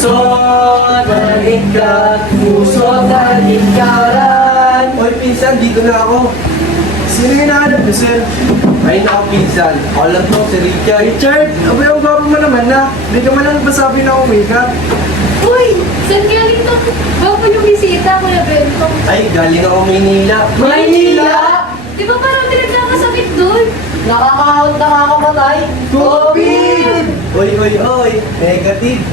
Puso nalikat, puso nalikaran. Hoy, pinsan, dito na ako. Sino yung hinahanap niyo, sir? Ay, naku, pinsan. Ako lang to, si Richard. Richard, abay ang gwapo mo naman na. Hindi ka man lang nagpasabi na umika. Uy! Saan galing to? Bago yung bisita, Kuya Bento. Ay, galing ako Maynila. Maynila? Di ba parang pinagkakasakit doon? Nakakahot, nakakamatay. COVID! Oy, negative.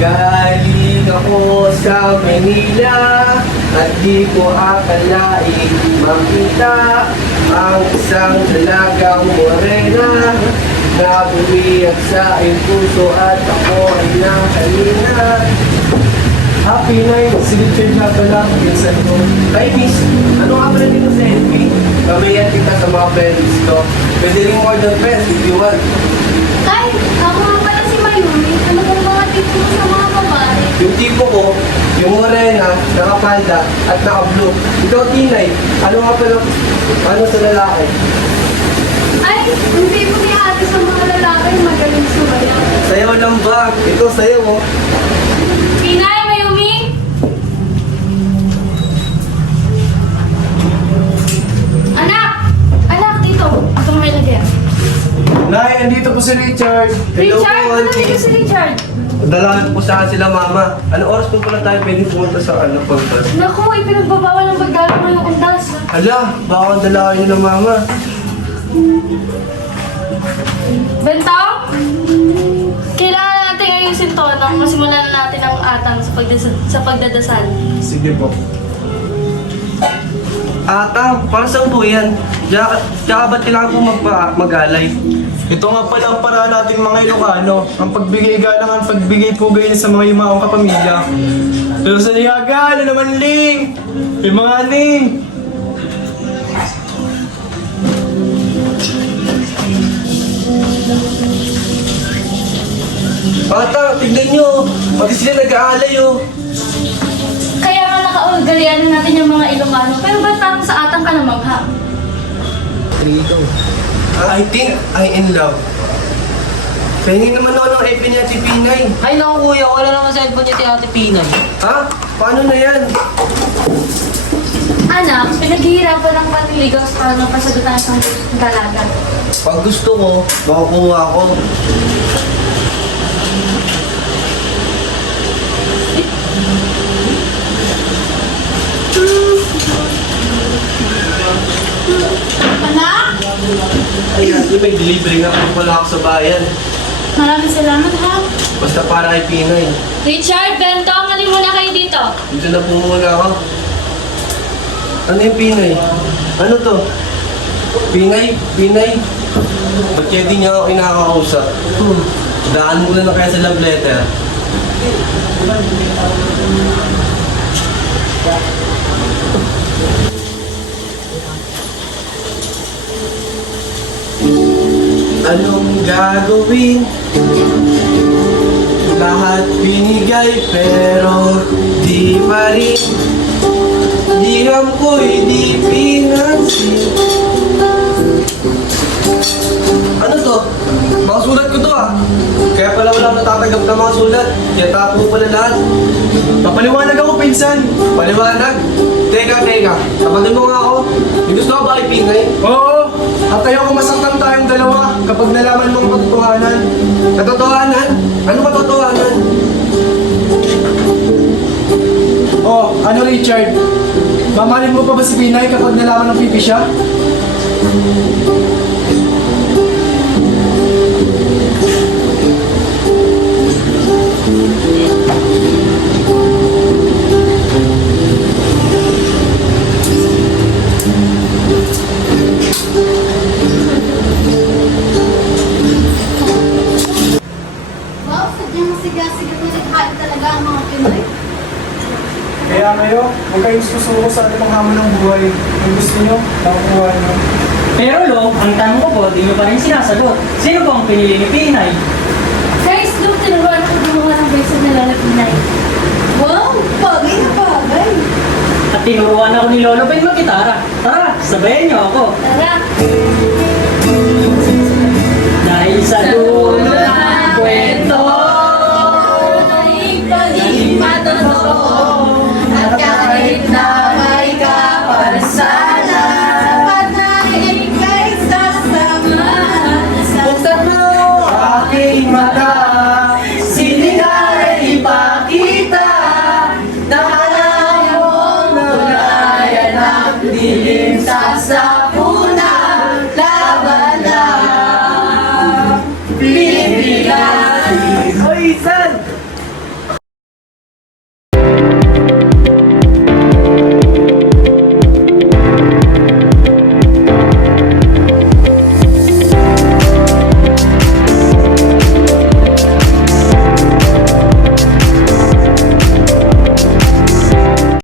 Galing ako sa Manila at di ko akalaing makita ang isang dalagang morena na bumiyak sa aking puso at ako ay nakalina. Happy night, si Richard na pala. Pinsan ko. Ay, miss, ano nga pala dito sa LP? Kamayan kita sa mga friends ko. Pwede rin more than friends if you want. Ay, ako nga pala si Mayumi. Ano bang mga tipo mo sa mga babae? Yung tipo ko, yung morena, nakapalda, at naka-blue. Ikaw, Tinay, ano nga pala, ano sa lalaki? Ay, yung tipo ni ate sa mga lalaki magaling sumayaw. Sayaw lang ba? Ito, sayaw mo. Pinay, Mayumi! Anak! Anak, dito. Ito may lagyan. Nay, andito po si Richard. Hello Richard, po, ano Auntie. dito si Richard? Dalahan po sa sila, mama. Ano oras po pala tayo pwede pumunta sa pagtas? Naku, ipinagbabawal ng paggamit ng undas. Hala, baka ang dalahan nyo ng mama. Bentang? Kailangan natin ayusin to, no? Masimulan na natin ang atang sa pagdadasal. Sige po. Atang, para saan po yan? Tsaka ba't kailangan po mag-alay? Ito nga pala ang paraan natin mga Ilocano. Ang pagbigay galang, ang pagbigay pugay sa mga yumaong kapamilya. Pero sa niyaga, ano naman ling? Yung mga ling. Atang, tignan nyo. Pati sila nag-aalay, oh. Kaya nga nakaugalian natin yung mga Ilocano. Pero ba't parang sa atang ka namang ha? I think I in love. Pahingin naman ako ng FB niya si Pinay. Ay naku kuya, wala naman cellphone niya si Ate Pinay. Ha? Paano na yan? Anak, pinaghihirapan ng paniligaw para mapasagutan ang isang dalaga. Pag gusto ko, makukuha ko. Anak? Ayan, may delivery na po pala ako sa bayan. Maraming salamat ha. Basta para kay Pinay. Richard, Bento, mali muna kayo dito. Dito na po muna ako. Ano yung Pinay? Ano to? Pinay? Pinay? Ba't kaya di niya ako kinakausap? Daan muna na kaya sa love letter. Anong gagawin? Lahat binigay pero di pa rin. Diram ko'y di pinansin. Ano to? Mga sulat ko to ah. Kaya pala wala natatanggap na mga sulat. Kaya tapo pala lahat. Papaliwanag ako, pinsan. Paliwanag. Teka. Kapatid mo nga ako. May gusto ka ba kay Pinay? Oo. At ayoko masaktan tayong dalawa kapag nalaman mo ang katotohanan. Katotohanan? Ano katotohanan? Oh, ano Richard? Mamahalin mo pa ba si Pinay kapag nalaman ng pipi siya? Wow, sadyang siga-siga na naghain talaga ang mga Pinoy. Kaya ngayon, huwag kayong susuko sa anumang hamon ng buhay. Kung gusto nyo, nakukuha nyo. Pero Lo, ang tanong ko po, di nyo pa rin sinasagot. Sino po ang pinili ni Pinay? Guys, look, tinuruan ako gumawa ng bracelet na Lola Pinay. Wow, bagay na bagay. At tinuruan ako ni Lolo Pen mag-gitara. Tara, sabayan niyo ako. Tara. Dahil sa luha